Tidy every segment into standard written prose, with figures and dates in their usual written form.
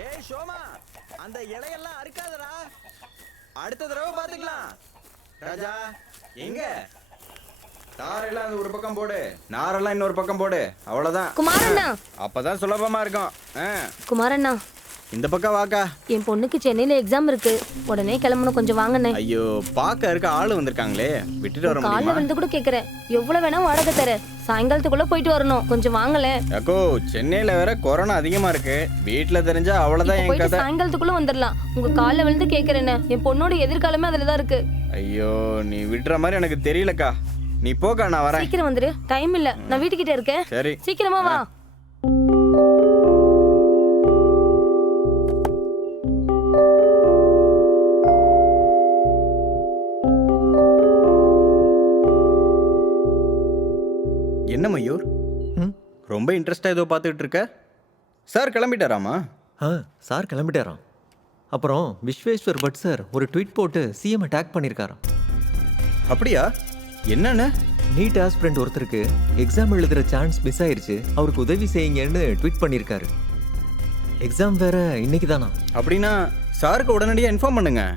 டேய் ஷோமா, அந்த இலையெல்லாம் அறுக்காதடா. அடுத்த தடவை பாத்துக்கலாம். ராஜா எங்க? தாரெல்லாம் அந்த ஒரு பக்கம் போடு, நாரெல்லாம் இன்னொரு பக்கம் போடு. அவ்வளவுதான். குமாரண்ணா, அப்பதான் சுலபமா இருக்கும். குமாரண்ணா, இந்த பக்கம் வாக்கா. என் பொண்ணுக்கு சென்னையில எக்ஸாம் இருக்கு, உடனே கிளம்பணும், கொஞ்சம் வாங்கண்ணே. ஐயோ, பாக்க இருக்க ஆளு வந்திருக்காங்களே, விட்டுட்டு வர காலைல முடியுமா? வந்து கூட கேக்குறேன், எவ்வளவு வேணா வாடகை தர, சாயங்காலத்துக்குள்ள போயிட்டு வரணும், கொஞ்சம் வாங்கல. அக்கோ, சென்னையில வேற கொரோனா அதிகமா இருக்கு, வீட்டுல தெரிஞ்சா அவ்வளவுதான் என் போயிட்டு கதை. சாயங்காலத்துக்குள்ள வந்துடலாம். உங்க கால்ல விழுந்து கேக்குறேன்னு, என் பொண்ணோட எதிர்காலமே அதுலதான் இருக்கு. ஐயோ, நீ விடுற மாதிரி எனக்கு தெரியலக்கா. நீ போக்கா, நான் வரேன். சீக்கிரம் வந்துரு, டைம் இல்ல, நான் வீட்டுக்கிட்ட இருக்கேன். சரி, சீக்கிரமா வா. என்ன மயூர், ரொம்ப இன்ட்ரெஸ்டா ஏதோ பார்த்துட்டு இருக்க? சார் கிளம்பிட்டாராமா? சார் கிளம்பிட்டாராம். அப்புறம் விஸ்வேஸ்வர் பட் சார் ஒரு ட்வீட் போட்டு சிஎம் டேக் பண்ணியிருக்காராம். அப்படியா? என்னன்னு? நீட் ஆஸ்பிரண்ட் ஒருத்தருக்கு எக்ஸாம் எழுதுகிற சான்ஸ் மிஸ் ஆயிருச்சு, அவருக்கு உதவி செய்யுங்கன்னு ட்வீட் பண்ணியிருக்காரு. எக்ஸாம் வேற இன்னைக்கு தானா? அப்படின்னா சாருக்கு உடனடியாக இன்ஃபார்ம் பண்ணுங்க.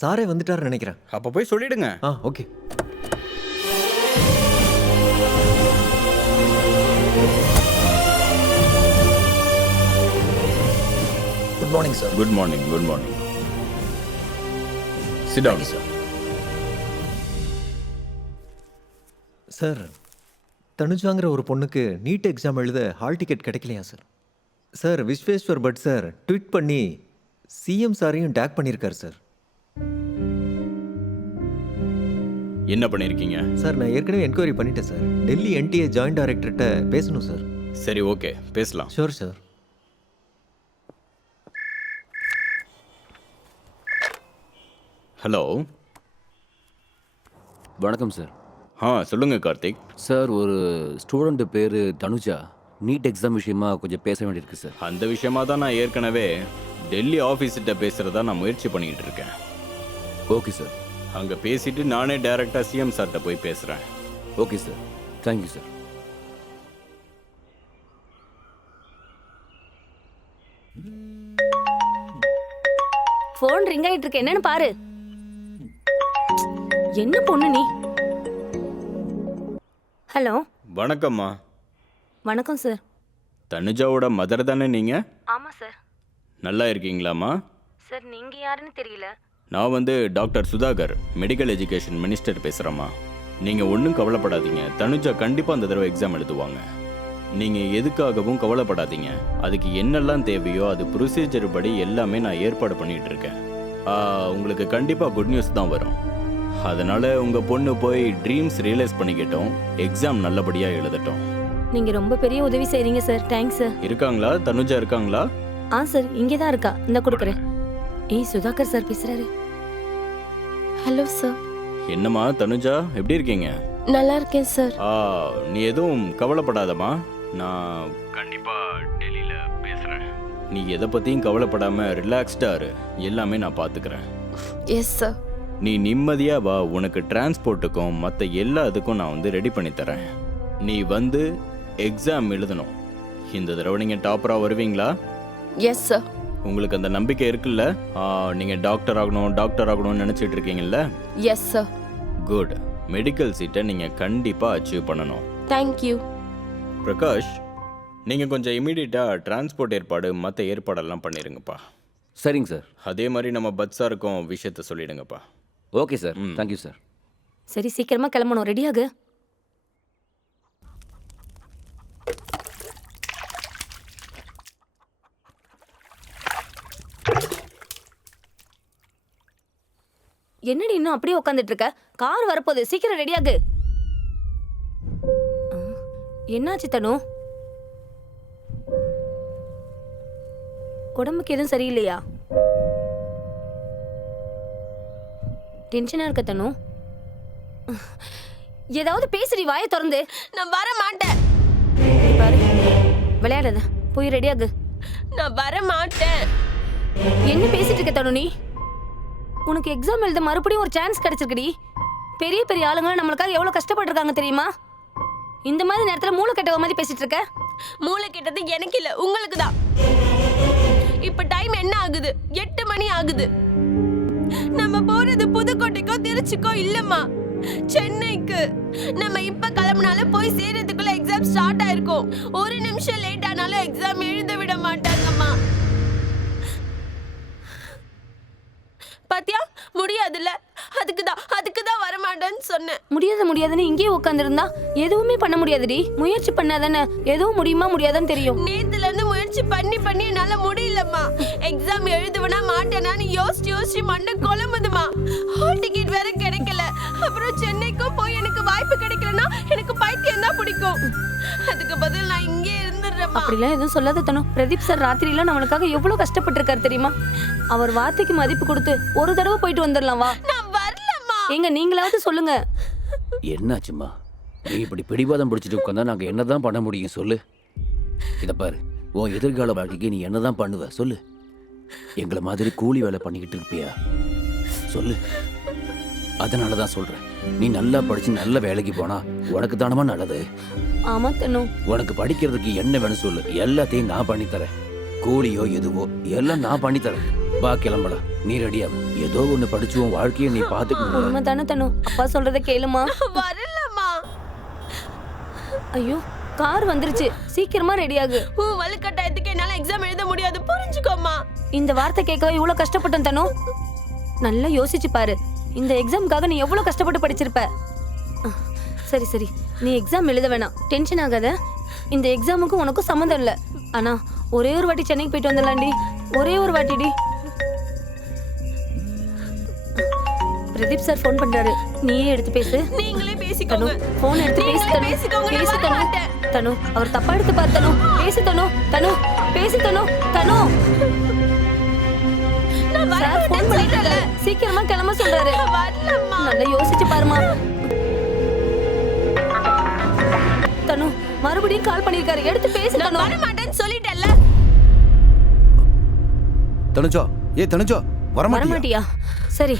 சாரே வந்துட்டாருன்னு நினைக்கிறேன். அப்போ போய் சொல்லிடுங்க. Okay. Good morning sir. Good morning. Good morning. Sit down sir. Sir, தனுஜாங்கிற ஒரு பொண்ணுக்கு நீட் எக்ஸாம் எழுத ஹால் டிக்கெட் கிடைக்கலையா sir? Sir, Visweswar Bhat sir tweet பண்ணி சிஎம் சாரையும் டேக் பண்ணியிருக்காரு சார். என்ன பண்ணிருக்கீங்க? சார், நான் ஏற்கனவே என்கொயரி பண்ணிட்டேன் சார். டெல்லி என்டிஏ ஜாயிண்ட் டைரக்டர்கிட்ட பேசணும் சார். சரி, ஓகே, பேசலாம். Sure sir. ஹலோ. வணக்கம் சார். சொல்லுங்க கார்த்திக். சார், ஒரு ஸ்டூடெண்ட் பேர் தனுஜா, நீட் எக்ஸாம் விஷயமா கொஞ்சம் பேச வேண்டியிருக்கு சார். அந்த விஷயமா தான் நான் ஏற்கனவே டெல்லி ஆஃபீஸ்கிட்ட பேசுறதா நான் முயற்சி பண்ணிக்கிட்டு இருக்கேன். Okay sir. அங்கே பேசிட்டு நானே டைரக்டாக சிஎம் சார்கிட்ட போய் பேசுகிறேன். Okay sir, thank you sir. Phone ring ஆயிட்டு இருக்கு, என்னன்னு பாரு. என்ன பொண்ணு நீ? ஹலோ. வணக்கம்மா. வணக்கம் சார். தனுஜாவோட மதர் தானே நீங்கள்? ஆமா சார். நல்லா இருக்கீங்களாம்மா? சார், நீங்க யாருன்னு தெரியல. நான் வந்து doctor Sudhakar, medical education minister பேசுகிறேம்மா. நீங்கள் ஒன்றும் கவலைப்படாதீங்க, தனுஜா கண்டிப்பாக அந்த தடவை எக்ஸாம் எழுதுவாங்க. நீங்கள் எதுக்காகவும் கவலைப்படாதீங்க. அதுக்கு என்னெல்லாம் தேவையோ அது ப்ரொசீஜர் படி எல்லாமே நான் ஏற்பாடு பண்ணிகிட்டு இருக்கேன். உங்களுக்கு கண்டிப்பாக குட் நியூஸ் தான் வரும். அதனால் உங்கள் பொண்ணு போய் ட்ரீம்ஸ் ரியலைஸ் பண்ணிக்கிட்டோம், எக்ஸாம் நல்லபடியாக எழுதட்டும். நீங்க ரொம்ப பெரிய உதவி செய்றீங்க சார். Thanks sir. இருக்காங்களா? தனுஜா இருக்காங்களா? சார், இங்கே தான் இருக்கா. இந்த கொடுக்குறேன். சுதாகர் சார் பேசுறாரு. Hello sir. என்னம்மா தனுஜா, எப்படி இருக்கீங்க? நல்லா இருக்கேன் சார். நீ எதுவும் கவலைப்படாதம்மா, நான் கண்டிப்பாக டெல்லியில் பேசுகிறேன். நீ எதை பற்றியும் கவலைப்படாமல் ரிலாக்ஸ்டாக இரு, எல்லாமே நான் பார்த்துக்கிறேன். Yes sir. நீ நிம்மதியாக வா, உனக்கு டிரான்ஸ்போர்ட்டுக்கும் மற்ற எல்லா இதுக்கும் நான் வந்து ரெடி பண்ணி தரேன். நீ வந்து எக்ஸாம் எழுதணும். இந்த தடவை நீங்கள் டாப்பராக வருவீங்களா? Yes sir. உங்களுக்கு அந்த நம்பிக்கை இருக்குல்ல? நீங்கள் டாக்டர் ஆகணும்னு நினச்சிட்டு இருக்கீங்கல்ல? Yes sir. குட். மெடிக்கல் சீட்டை நீங்கள் கண்டிப்பாக அச்சீவ் பண்ணணும். தேங்க்யூ. பிரகாஷ், நீங்கள் கொஞ்சம் இமீடியட்டாக டிரான்ஸ்போர்ட் ஏற்பாடு மற்ற ஏற்பாடெல்லாம் பண்ணிடுங்கப்பா. சரிங்க சார். அதே மாதிரி நம்ம பட்ஸாருக்கும் விஷயத்த சொல்லிடுங்கப்பா. Okay sir, thank you sir. சரி, சீக்கிரமா கிளம்பணும், ரெடியாகு. என்னடி இன்னும் அப்படியே உட்காந்துட்டு இருக்க? கார் வரப்போகுது, சீக்கிரம் ரெடியாகு. என்னாச்சு தனு? உடம்புக்கு எதுவும் சரியில்லையா? டென்ஷனா இருக்க தனு? ஏதாவது பேசுடி, வாயை திறந்து. நான் வர மாட்டேன். இங்க பாரு, விளையாடாத, போய் ரெடியாகு. நான் வர மாட்டேன். என்ன பேசிட்டு இருக்க தனு நீ? உனக்கு எக்ஸாம் எழுத மறுபடியும் ஒரு சான்ஸ் கிடைச்சிருக்குடி. பெரிய பெரிய ஆளுங்க நம்மளுக்காக எவ்வளவு கஷ்டப்பட்டிருக்காங்க தெரியுமா? இந்த மாதிரி நேரத்துல மூளை கெட்டவ மாதிரி பேசிட்டு இருக்க. மூளை கெட்டது எனக்கு இல்ல, உங்களுக்கு தான். இப்ப டைம் என்ன ஆகுது? 8 மணி ஆகுது. நம்ம போறது புதுக்கோட்டைக்கோ திருச்சிக்கோ இல்லம்மா, சென்னைக்கு. நம்ம இப்ப கிளம்பினாலும் போய் சேர்றதுக்குள்ள எக்ஸாம் ஸ்டார்ட் ஆயிருக்கும். ஒரு நிமிஷம் லேட் ஆனாலும் எக்ஸாம் எழுத விட மாட்டாங்கம்மா. பாத்தியா, முடியாதுல்ல. அதுக்கு தான் வர மாட்டேன்னு சொன்னேன். முடியாதுன்னு இங்கேயே உட்காந்துருந்தா எதுவுமே பண்ண முடியாதுடி. முயற்சி பண்ணாதானே எதுவும் முடியுமா முடியாதான்னு தெரியும். நேத்துல இருந்து முயற்சி பண்ணி என்னால முடியலம்மா. எக்ஸாம் எழுதுவனா மாட்டேனான்னு யோசிச்சு மண்டை குழம்புதுமா. ஹால் டிக்கெட் வேற கிடைக்கல. அப்புறம் சென்னைக்கும் போய் எனக்கு வாய்ப்பு கிடைக்கலன்னா எனக்கு பைத்தியம் தான் பிடிக்கும். அதுக்கு பதில் நான் இங்கே இருந்துடுறேம்மா. அப்படிலாம் எதுவும் சொல்லாத தனு. பிரதீப் சார் ராத்திரியில நம்மளுக்காக எவ்வளவு கஷ்டப்பட்டிருக்காரு தெரியுமா? அவர் வார்த்தைக்கு மதிப்பு கொடுத்து ஒரு தடவை போயிட்டு வந்துடலாம். வா. நான் வரலம்மா. எங்க நீங்களாவது சொல்லுங்க. என்னாச்சும்மா? நீ இப்படி பிடிவாதம் பிடிச்சிட்டு உட்காந்தா நாங்கள் என்னதான் பண்ண முடியும் சொல்லு? இதை பாரு, உன் எதிர்கால வாழ்க்கைக்கு நீ என்னதான் பண்ணுவ சொல்லு? எங்களை மாதிரி கூலி வேலை பண்ணிக்கிட்டு இருப்பியா சொல்லு? அதனால தான் சொல்கிறேன், நீ நல்லா படித்து நல்ல வேலைக்கு போனா உனக்கு தானமா நல்லது. ஆமா தனு. உனக்கு படிக்கிறதுக்கு என்ன வேணும் சொல்லு, எல்லாத்தையும் நான் பண்ணித்தரேன். கூலியோ எதுவோ எல்லாம் நான் பண்ணித்தரேன். வா கிளம்பலாம், நீ ரெடியா? ஏதோ ஒன்று படிச்சு உன் வாழ்க்கையை நீ பார்த்துக்கணும். உண்மை தானே தனு, அப்பா சொல்றத கேளுமா. வரலம்மா. ஐயோ, கார் வந்துருச்சு, சீக்கிரமா ரெடியாகு. வலுக்கட்டாயத்துக்கு என்னால எக்ஸாம் எழுத முடியாது, புரிஞ்சுக்கோமா. இந்த வார்த்தை கேட்கவே இவ்வளவு கஷ்டப்பட்டேன் தனு. நல்லா யோசிச்சு பாரு, இந்த எக்ஸாமுக்காக நீ எவ்வளவு கஷ்டப்பட்டு படிச்சிருப்ப. சரி, நீ எக்ஸாம் எழுத வேணாம், டென்ஷன் ஆகாத. இந்த எக்ஸாமுக்கும் உனக்கும் சம்மந்தம் இல்லை. ஆனா ஒரே ஒரு வாட்டி சென்னைக்கு போயிட்டு வந்துடலாம்டி. ஒரே ஒரு வாட்டிடி. பிரதீப் சார் ஃபோன் பண்றாரு, நீயே எடுத்து பேசு. நீங்களே பேசிக்கோங்க. ஃபோன் எடுத்து பேசு தனு. பேசு தனு. தனு, அவர் தப்பா எடுத்து பாரு தனு. பேசு தனு. பேசு தனு. சார் ஃபோன் பண்ணிட்டாரு, சீக்கிரமா கிளம்ப சொல்றாரு. நல்லா யோசிச்சு பாருமா. தனு மறுபடியும் கால் பண்ணிருக்காரு, எடுத்து பேசு தனு. வர மாட்டேன்னு சொல்லிட்டேல்ல. தனுஜா, தனுஜா வரமாட்டியா? சரி,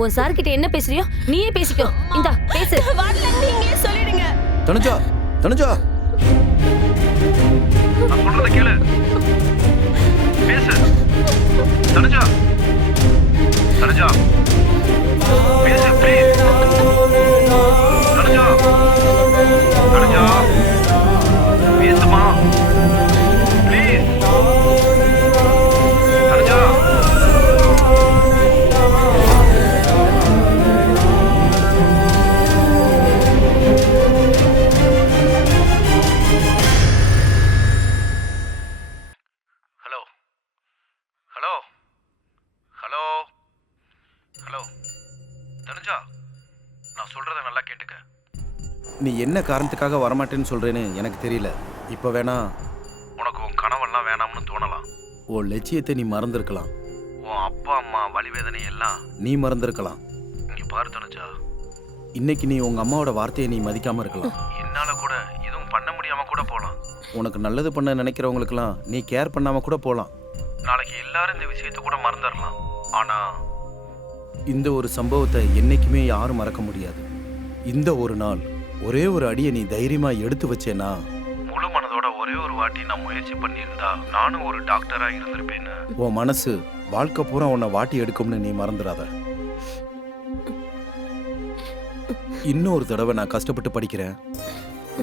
உன் சார் கிட்ட என்ன பேசுறியோ நீயே பேசிக்கோ. இந்தா பேசு. வரல, நீங்களே சொல்லிடுங்க. தனுஜா, நான் சொல்றத கேளு. பேசு. தனுஜா, பேசு ப்ளீஸ். தனுஜா, பேசுமா ப்ளீஸ். தனுஜா. ஹலோ தனுஜா, நான் சொல்றத நல்லா கேட்டுக்க. நீ என்ன காரணத்துக்காக வரமாட்டேன்னு சொல்றேன்னு எனக்கு தெரியல. இப்போ வேணா உனக்கு உன் கனவெல்லாம் வேணாம்னு தோணலாம். உன் லட்சியத்தை நீ மறந்துருக்கலாம். உன் அப்பா அம்மா வலிவேதனை எல்லாம் நீ மறந்துருக்கலாம். இங்க பாரு தனுஜா, இன்னைக்கு நீ உங்க அம்மாவோட வார்த்தையை நீ மதிக்காம இருக்கலாம். என்னால கூட எதுவும் பண்ண முடியாம கூட போலாம். உனக்கு நல்லது பண்ண நினைக்கிறவங்களுக்கெல்லாம் நீ கேர் பண்ணாம கூட போகலாம். நாளைக்கு எல்லாரும் இந்த விஷயத்த கூட மறந்துடலாம். ஆனா இந்த ஒரு சம்பவத்தை என்னைக்குமே யாரும் மறக்க முடியாது. இந்த ஒரு நாள் ஒரே ஒரு அடியை நீ தைரியமா எடுத்து வச்சேனா, முழு மனதோட ஒரே ஒரு வாட்டி நான் முயற்சி பண்ணியிருந்தா நானும் ஒரு டாக்டரா இருந்திருப்பேன்னு. உன் மனசு வாழ்க்கை பூரா உன்னை வாட்டி எடுக்கும்னு நீ மறந்துடாத. இன்னொரு தடவை நான் கஷ்டப்பட்டு படிக்கிறேன்,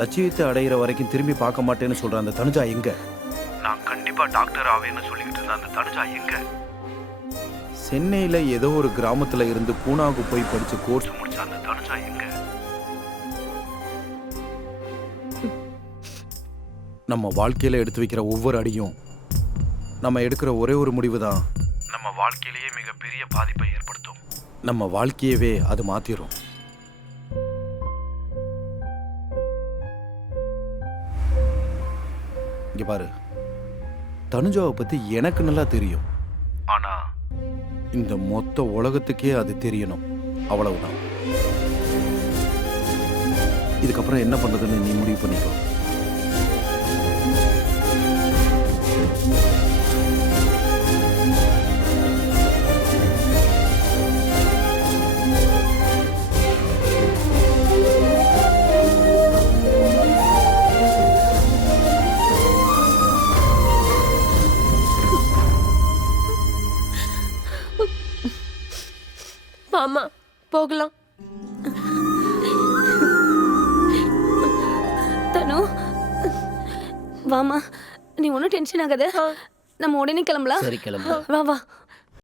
லட்சியத்தை அடையிற வரைக்கும் திரும்பி பார்க்க மாட்டேன்னு சொல்ற அந்த தனுஜா எங்க? நான் கண்டிப்பா டாக்டர் ஆவேன்னு சொல்லிக்கிட்டு இருந்த அந்த தனுஜா எங்க? சென்னையில ஏதோ ஒரு கிராமத்துல இருந்து பூனாவுக்கு போய் படிச்சு கோர்ஸ் முடிச்ச அந்த தனுஜா எங்க? நம்ம வாழ்க்கையில எடுத்து வைக்கிற ஒவ்வொரு அடியும், நம்ம எடுக்கிற ஒரே ஒரு முடிவு தான் நம்ம வாழ்க்கையிலேயே மிகப்பெரிய பாதிப்பை ஏற்படுத்தும். நம்ம வாழ்க்கையவே அது மாத்திரும். இங்க பாரு, தனுஜாவை பத்தி எனக்கு நல்லா தெரியும். ஆனா இந்த மொத்த உலகத்துக்கே அது தெரியணும், அவ்வளவுதான். இதுக்கப்புறம் என்ன பண்ணுறதுன்னு நீ முடிவு பண்ணிக்கோ. மாமா போகலாம். தனு வாமா, நீ ஒன்றும் டென்ஷன் ஆகாத, நம்ம உடனே கிளம்பலாம். சரி கிளம்பு. வா வா.